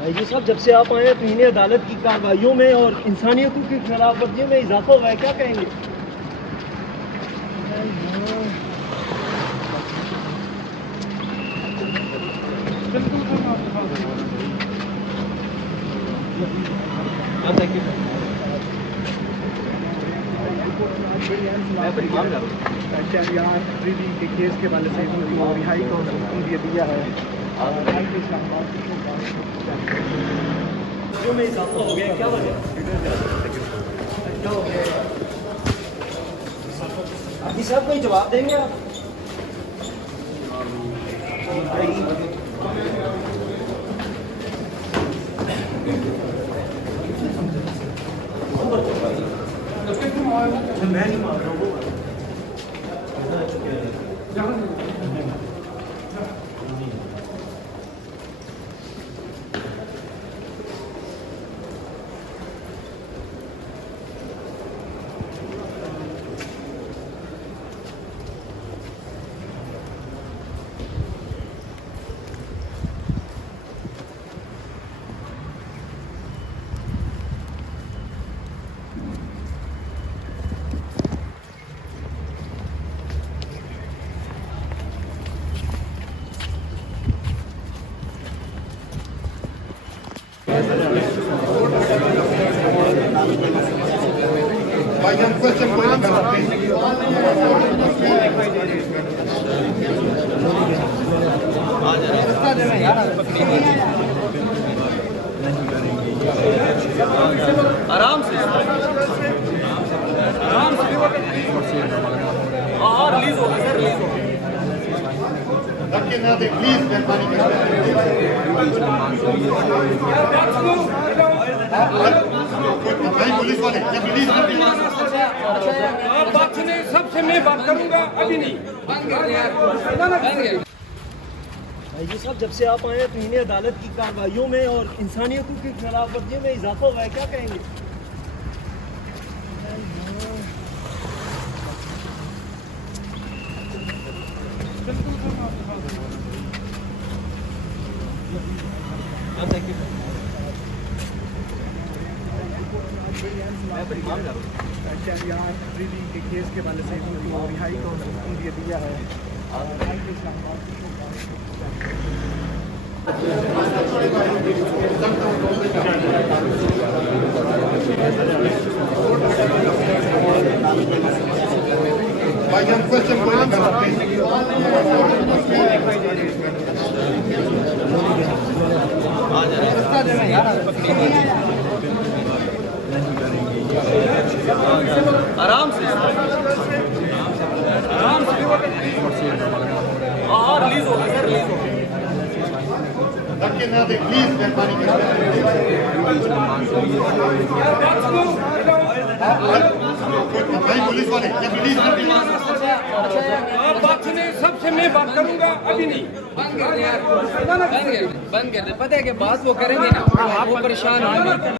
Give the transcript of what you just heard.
ये सब जब से आप आए हैं तो इन्हें अदालत की कार्रवाइयों में और इंसानी हकूक़ की खिलाफ वर्जियों में इजाफा हुआ है, क्या कहेंगे? के केस के वाले से रिहाई को हुक्म दिया है। जो में इजाफा हो गया, क्या वजह? अभी साहब कोई जवाब देंगे आप? मैं नहीं मान रहा हूँ। आराम से हाँ रिलीज हो गया सर, रिलीज हो गया। प्लीज पुलिस वाले बात सुने, सबसे मैं बात करूंगा, अभी नहीं। ये सब जब से आप आए हैं तो इन्हें अदालत की कार्रवाइयों में और इंसानी हकूक़ की खिलाफ वर्जियों में इजाफा हुआ है, क्या कहेंगे? के केस के वाले से रिहाई को हुक्म दिया है। आराम से हाँ रिलीज हो गया सर, रिलीज हो गया। प्लीज पुलिस वाले बात सुने, सबसे मैं बात करूंगा, अभी नहीं। बंद कर दे, पता है कि बात वो करेंगे ना, वो परेशान होंगे।